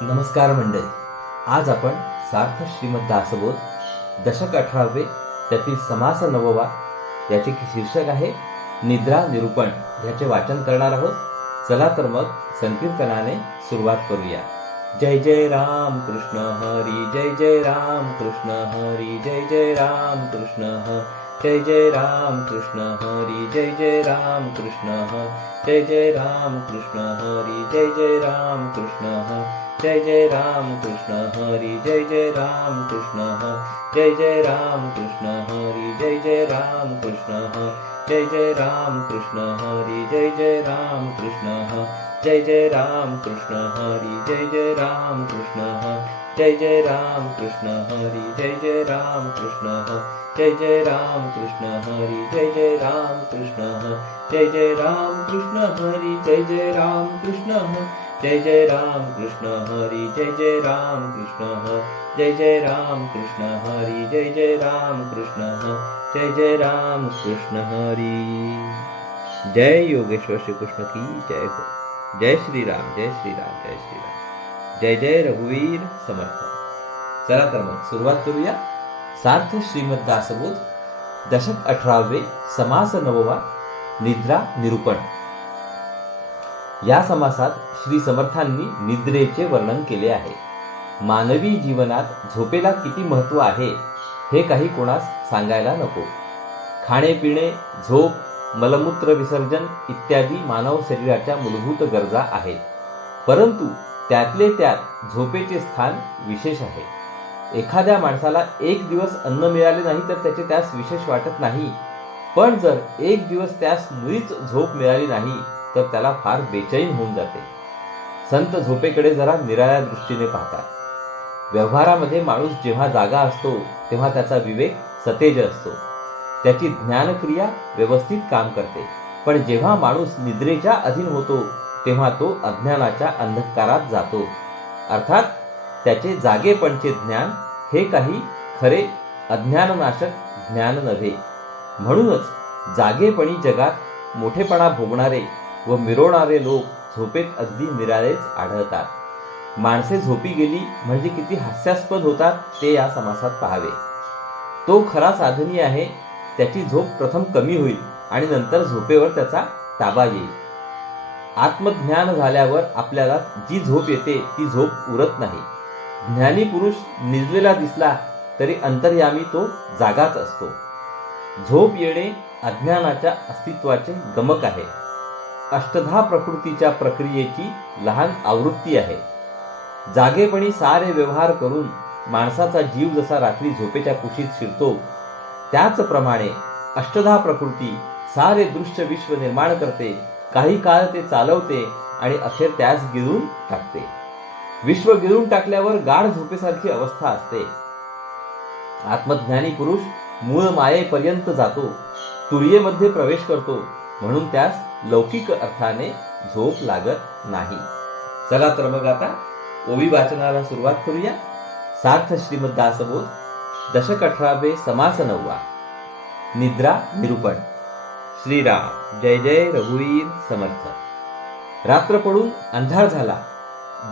नमस्कार मंडळी. आज आपण सार्थ श्रीमद दासबोध दशक 18वे त्यातील समास 9वा याचे शीर्षक आहे निद्रा निरूपण याचे वाचन करणार आहोत. चला तर मग संकीर्तनाने सुरुवात करूया. जय जय राम कृष्ण हरी, जय जय राम कृष्ण हरी, जय जय राम कृष्ण जय जय राम कृष्ण हरी, जय जय राम कृष्ण जय जय राम कृष्ण हरी, जय जय राम कृष्ण जय जय राम कृष्ण हरी, जय जय राम कृष्ण जय जय राम कृष्ण हरी, जय जय राम कृष्ण जय जय राम कृष्ण हरी, जय जय राम कृष्ण जय जय राम कृष्ण हरी, जय जय राम कृष्ण जय जय राम कृष्ण हरी, जय जय राम कृष्ण जय जय राम कृष्ण हरी, जय जय राम कृष्ण जय जय राम कृष्ण हरी, जय जय राम कृष्ण जय जय राम कृष्ण हरी, जय जय राम कृष्ण जय जय राम कृष्ण हरी, जय जय राम कृष्ण जय जय राम कृष्ण हरी. जय योगेश्वर श्री कृष्ण की जय हो. जय श्रीराम, जय श्रीराम, जय श्रीराम. जय जय रघुवीर समर्थ. चला तर मग सुरुवात करूया. सार्थ श्रीमद दासबोध दशक 18वे समास 9वा निद्रा निरूपण. या समासात श्री समर्थांनी निद्रेचे वर्णन केले आहे. मानवी जीवनात झोपेला किती महत्त्व आहे हे काही कोणास सांगायला नको. खाणे-पिणे, झोप, मलमूत्र विसर्जन इत्यादी मानव शरीराच्या मूलभूत गरजा आहेत. परंतु त्यातले त्यात झोपेचे स्थान विशेष आहे. एखाद्या माणसाला एक दिवस अन्न मिळाले नाही तर त्याचे त्यास विशेष वाटत नाही. पण जर एक दिवस त्यास मुळीच झोप मिळाली नाही तर त्याला फार बेचैन होऊन जाते. संत झोपेकडे जरा निराळ्या दृष्टीने पाहतात. व्यवहारामध्ये माणूस जेव्हा जागा असतो तेव्हा त्याचा विवेक सतेज असतो. त्याची ज्ञानक्रिया व्यवस्थित काम करते. पण जेव्हा माणूस निद्रेच्या अधीन होतो तेव्हा तो अज्ञानाच्या अंधकारात जातो. अर्थात त्याचे जागेपणचे ज्ञान हे काही खरे अज्ञाननाशक ज्ञान नव्हे. म्हणूनच जागेपणी जगात मोठेपणा भोगणारे व मिरवणारे लोक झोपेत अगदी निराळेच आढळतात. माणसे झोपी गेली म्हणजे किती हास्यास्पद होतात ते या समासात पाहावे. तो खरा साधनी आहे. त्याची झोप प्रथम कमी होईल आणि नंतर झोपेवर त्याचा ताबा येईल. आत्मज्ञान झाल्यावर आपल्याला जी झोप येते ती झोप उरत नाही. ज्ञानी पुरुष निजलेला दिसला तरी अंतर्यामी तो जागाच असतो. झोप येणे अज्ञानाच्या अस्तित्वाचे गमक आहे. अष्टधा प्रकृतीच्या प्रक्रियेची लहान आवृत्ती आहे. जागेपणी सारे व्यवहार करून माणसाचा जीव जसा रात्री झोपेच्या कुशीत शिरतो त्याचप्रमाणे अष्टधा प्रकृती सारे दृश्य विश्व निर्माण करते. काही काळ ते चालवते आणि अखेर त्यास गिळून टाकते. विश्व गिळून टाकल्यावर गाढ झोपेसारखी अवस्था असते. आत्मज्ञानी पुरुष मूळ मायेपर्यंत जातो, तुर्येमध्ये प्रवेश करतो. म्हणून त्यास लौकिक अर्थाने झोप लागत नाही. चला तर मग आता ओवी वाचनाला सुरुवात करूया. सार्थ श्रीमद दासबोध दशक 18वे समास 9वा निद्रा निरूपण. श्रीराम, जय जय रघुवीर समर्थ. रात्र पडून अंधार झाला.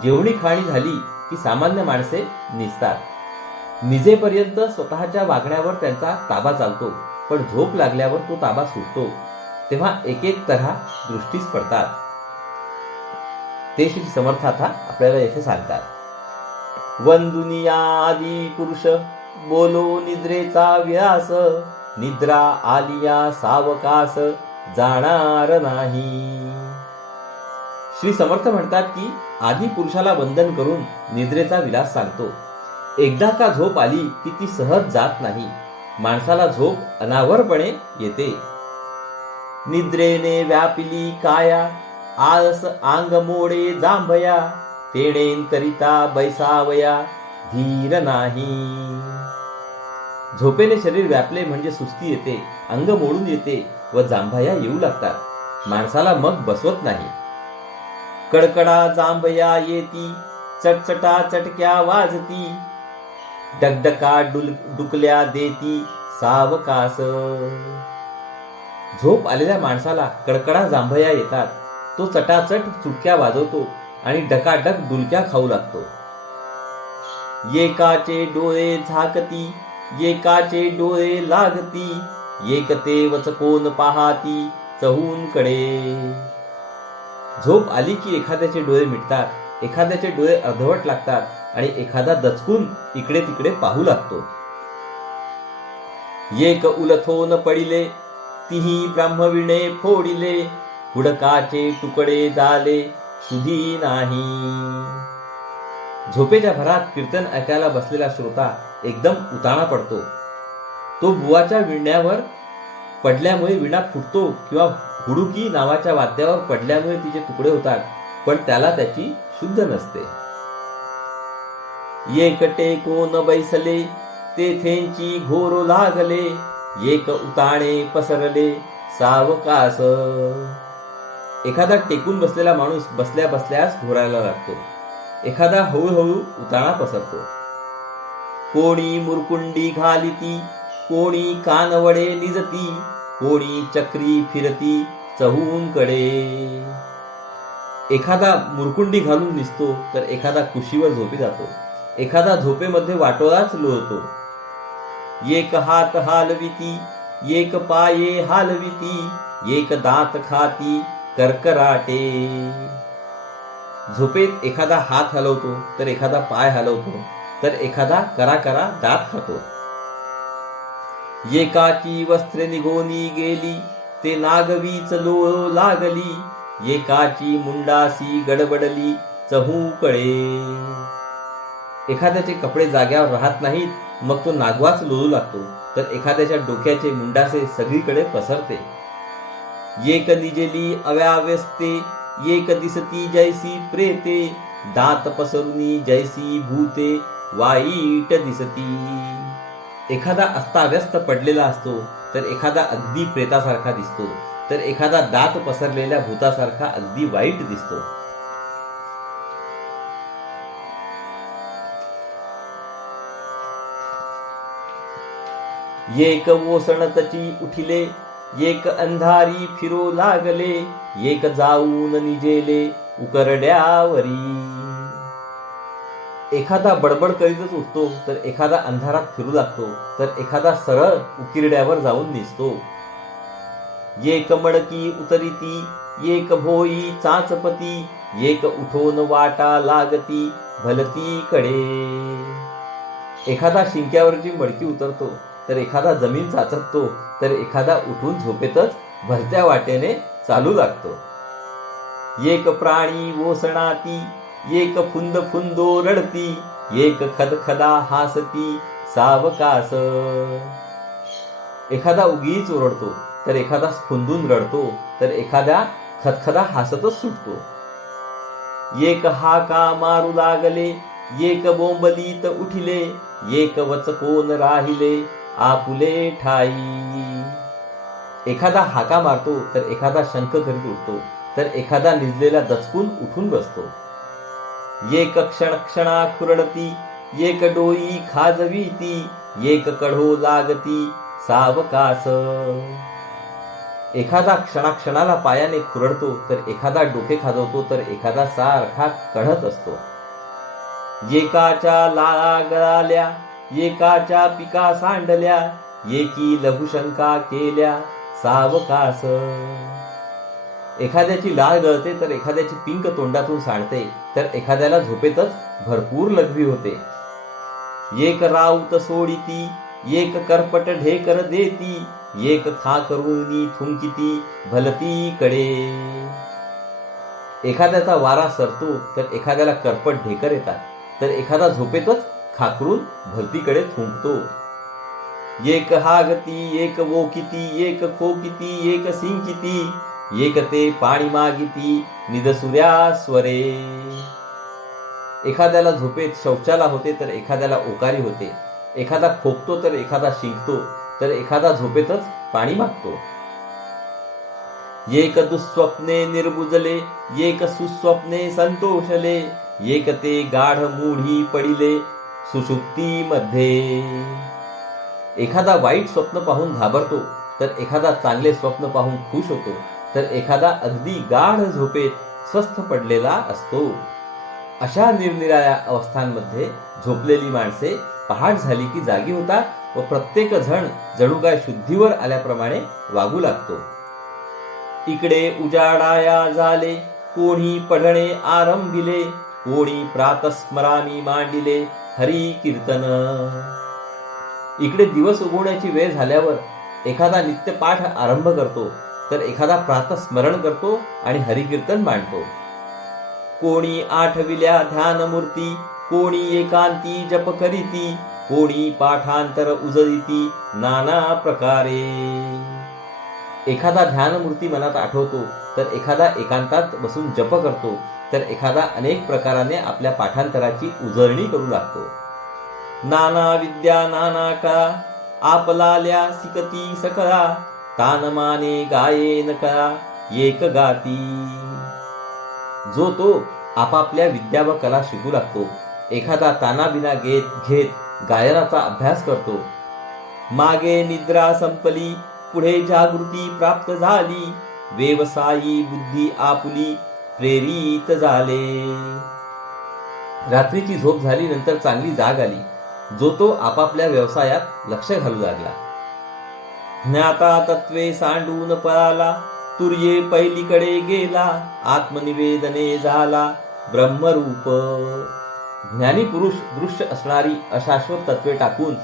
जेवणी खाणी झाली की सामान्य माणसे निजतात. निजेपर्यंत स्वतःच्या वागण्यावर त्यांचा ताबा चालतो. पण झोप लागल्यावर तो ताबा सुटतो. तेव्हा एक एक तऱ्हा दृष्टीस पडतात. ते श्री समर्थ आता आपल्याला येथे सांगतात. वंदुनिया आदी पुरुष बोलो निद्रेचा विलास, निद्रा आलिया सावकास जाणार नाही. श्री समर्थ म्हणतात की आदी पुरुषाला वंदन करून निद्रेचा विलास सांगतो. एकदा का झोप आली की ती सहज जात नाही. माणसाला झोप अनावरपणे येते. निद्रेने व्यापिली काया, आळस आंग मोडे जांभया, तेणेन करिता बैसावया धीर नाही. झोपेने शरीर व्यापले म्हणजे सुस्ती येते, अंग मोडून येते व जांभया येऊ लागतात. माणसाला मग बसवत नाही. कडकडा जांभया येती, चटचटा चटक्या वाजती, डगडका डुकल्या देती सावकास. झोप आलेल्या माणसाला कडकडा जांभया येतात. तो चटाचट चुटक्या वाजवतो. आणि डकाडक डुलक्या खाऊ लागतो. एकाचे डोळे झाकती, एकाचे डोळे लागती, एक तेवच कोण पाहाती चहून कडे. झोप आली की एखाद्याचे डोळे मिटतात, एखाद्याचे डोळे अर्धवट लागतात आणि एखादा दचकून इकडे तिकडे पाहू लागतो. एक उलथोन पडिले, तिही ब्रह्मविणे फोडिले, हुडकाचे तुकडे झाले सुधी नाही. झोपेच्या भरात कीर्तन ऐकायला बसलेला श्रोता एकदम उताणा पडतो. तो बुवाच्या विण्यावर पडल्यामुळे विणा फुटतो किंवा हुडुकी नावाच्या वाद्यावर पडल्यामुळे तिचे तुकडे होतात, पण त्याला त्याची शुद्ध नसते. एकटे कोण बैसले, तेथेंची घोर लागले, एक उताणे पसरले सावकास. एखादा टेकून बसलेला माणूस बसल्या बसल्यास घोरायला लागतो, एखादा हळूहळू उताणा पसरतो. कोणी मुरकुंडी घालिती, कोणी कानवडे निजती, कोणी चक्री फिरती चहून कडे. एखादा मुरकुंडी घालून निसतो तर एखादा कुशीवर झोपी जातो, एखादा झोपेमध्ये वाटोळाच लोळतो. एक हात हालविती, एक पाये हालविती, एक दात खाती करकराटे. झोपेत एखादा हात हलवतो तर एखादा पाय हलवतो तर एखादा करा करा दात खातो. एकाची वस्त्रे निघोनी गेली, ते नागवीच लोळ लागली, एकाची मुंडासी गडबडली चहू कळे. एखाद्याचे कपडे जाग्यावर राहत नाहीत, मग तो नागवाच लोळू लागतो, तर एखाद्याच्या डोक्याचे मुंडासे सगळीकडे पसरते. एक निजेली अव्याव्यस्ते, एक दिसती जैसी प्रेते, दात पसरुनी जैसी भूते वाईट दिसती. एखादा अस्ताव्यस्त पडलेला असतो तर एखादा अगदी प्रेतासारखा दिसतो, तर एखादा दात पसरलेल्या भूतासारखा अगदी वाईट दिसतो. एक ओसणतची उठिले, एक अंधारी फिरो लागले, एक जाऊन निजेले उकरड्यावरी. एखादा बडबड करीतच उठतो तर एखादा अंधारात फिरू लागतो, तर एखादा सरळ उकिरड्यावर जाऊन निजतो. एक मडकी उतरिती, एक भोई चाचपती, एक उठोन वाटा लागती भलती कडे. एखादा शिंक्यावरची मडकी उतरतो तर एखादा जमीन चाचपतो, तर एखादा उठून झोपेतच भलत्या वाटेने चालू लागतो. एक प्राणी ओसणाती, एक फुंद फुंदो रडती, एक खदखदा हासती सावकास. एखादा उगीच ओरडतो तर एखादा स्फुंदून रडतो, तर एखादा खदखदा हसतच सुटतो. एक हाका मारू लागले, एक बोंबलीत उठिले, एक वचकोन राहिले आपुले ठाई. एखादा हाका मारतो तर एखादा शंख करीत उठतो, तर एखादा निजलेला दचकून उठून बसतो. एक क्षण क्षणा खुरडती, एक डोई खाजवीती, एक कढो लागती सावकास. एखादा क्षणाक्षणाला पायाने खुरडतो तर एखादा डोके खाजवतो, तर एखादा सारखा कढत असतो. एकाच्या लाळा गळाल्या, एकाच्या पिका सांडल्या, एकी लघुशंका केल्या सावकास. एखाद्याची लाळ गळते तर एखाद्याची पिंक तोंडातून सांडते, तर एखाद्याला झोपेतच भरपूर लघवी होते. एक राऊत सोडिती, एक करपट ढेकर देती, एक खाकरुनी थुंकिती भलती कडे. एखाद्याचा वारा सरतो तर एखाद्याला करपट ढेकर येतात, तर एखादा झोपेतच खाकरून भलतीकडे थुंकतो. एक हागती, एक वोकिती, एक खोकिती, एक सिंकिती, एक ते पाणी मागिती निदसुऱ्या स्वरे. एखाद्याला झोपेत शौचाला होते तर एखाद्याला ओकारी होते, एखादा खोकतो तर एखादा शिंकतो, तर एखादा झोपेतच पाणी मागतो. एक दुःस्वप्ने निर्बुजले, एक सुस्वप्ने संतोषले, एक ते गाढ मूढी पडिले सुषुप्तीमध्ये. एखादा वाईट स्वप्न पाहून घाबरतो, तर एखादा चांगले स्वप्न पाहून खुश होतो, तर एखादा अगदी गाढ झोपेत स्वस्थ पडलेला असतो. अशा निरनिराळ्या अवस्थांमध्ये झोपलेली माणसे पहाट झाली की जागी होतात व प्रत्येक जण जणू काय शुद्धीवर आल्याप्रमाणे वागू लागतो. इकडे उजाडाया झाले, कोणी पढणे आरंभिले, कोणी प्रातस्मरानी मांडिले हरी कीर्तन. इकडे दिवस उगवण्याची वेळ झाल्यावर एखादा नित्यपाठ आरंभ करतो, तर एखादा प्रातस्मरण करतो आणि हरिकीर्तन मांडतो. कोणी आठविल्या ध्यानमूर्ती, कोणी एकांती जप करीती, कोणी पाठांतर उजळीती नाना प्रकारे. एखादा ध्यानमूर्ती मनात आठवतो, तर एखादा एकांतात बसून जप करतो, तर एखादा अनेक प्रकाराने आपल्या पाठांतराची उजळणी करू लागतो. नाना विद्या नाना कळा, आपलाल्या सिकती सकळा, तानमाने गायेन कळा एक गाती. जो तो आपापल्या विद्या व कला शिकू लागतो. एखादा तानाबिना घेत गायनाचा अभ्यास करतो. मागे निद्रा संपली, पुढे जागृती प्राप्त झाली, व्यवसायी बुद्धी आपुली प्रेरित झाले. रात्रीची झोप झाली, नंतर चांगली जाग आली. जो तो आपापल्या व्यवसायात लक्ष घालू लागला. ज्ञाता तत्वे सांडून पळाला, तुर्ये पहिलीकडे गेला, आत्मनिवेदने झाला ब्रह्मरूप. ज्ञानी पुरुष दृश्य असणारी अशाश्वत तत्वे टाकून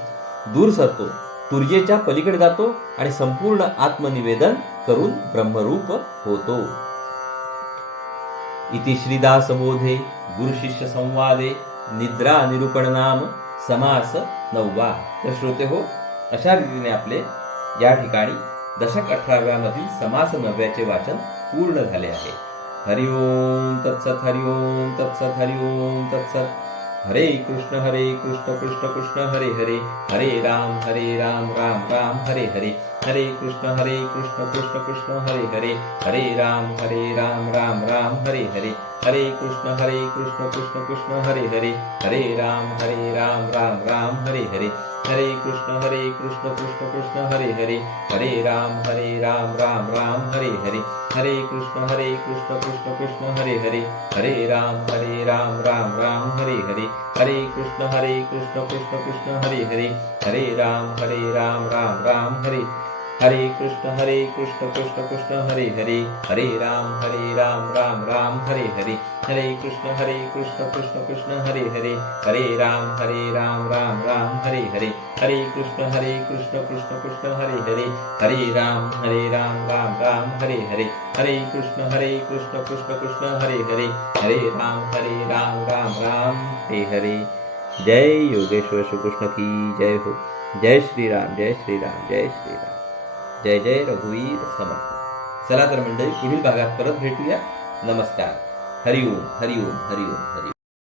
दूर सरतो, तुर्येच्या पलीकडे जातो आणि संपूर्ण आत्मनिवेदन करून ब्रह्मरूप होतो. इति श्रीदासबोधे गुरुशिष्य संवादे निद्रा निरूपण नाम समास 9. तर श्रोते हो, अशा रीतीने आपले या ठिकाणी दशक 18व्या मधील समास 9व्याचे वाचन पूर्ण झाले आहे. हरिओम तत्सत, हरिओम तत्सत, हरिओम तत्सत. हरे कृष्ण कृष्ण कृष्ण हरे हरे, हरे राम राम राम हरे हरे, हरे कृष्ण कृष्ण कृष्ण हरे हरे, हरे राम राम राम हरे हरे, हरे कृष्ण कृष्ण कृष्ण हरे हरे, हरे राम राम राम हरे हरे, हरे कृष्ण कृष्ण कृष्ण हरे हरे, हरे राम राम राम हरे हरे, हरे कृष्ण कृष्ण कृष्ण हरे हरे, हरे राम राम राम हरे हरे, हरे कृष्ण कृष्ण कृष्ण हरे हरे, हरे राम राम राम हरे, हरे कृष्ण कृष्ण कृष्ण हरे हरे, हरे राम राम राम हरे हरे, हरे कृष्ण कृष्ण कृष्ण हरे हरे, हरे राम राम राम हरे हरे, हरे कृष्ण कृष्ण कृष्ण हरे हरे, हरे राम राम राम हरे हरे, हरे कृष्ण कृष्ण कृष्ण हरे हरे, हरे राम राम राम हरे हरे. जय योगेश्वर श्री कृष्ण की जय हो. जय श्रीराम, जय श्रीराम, जय श्रीराम. जय जय रघुवीर समर्थ. चला तर मंडळी, पुढील भागात परत भेटूया. नमस्कार. हरिओम हरिओम हरिओम हरिओम.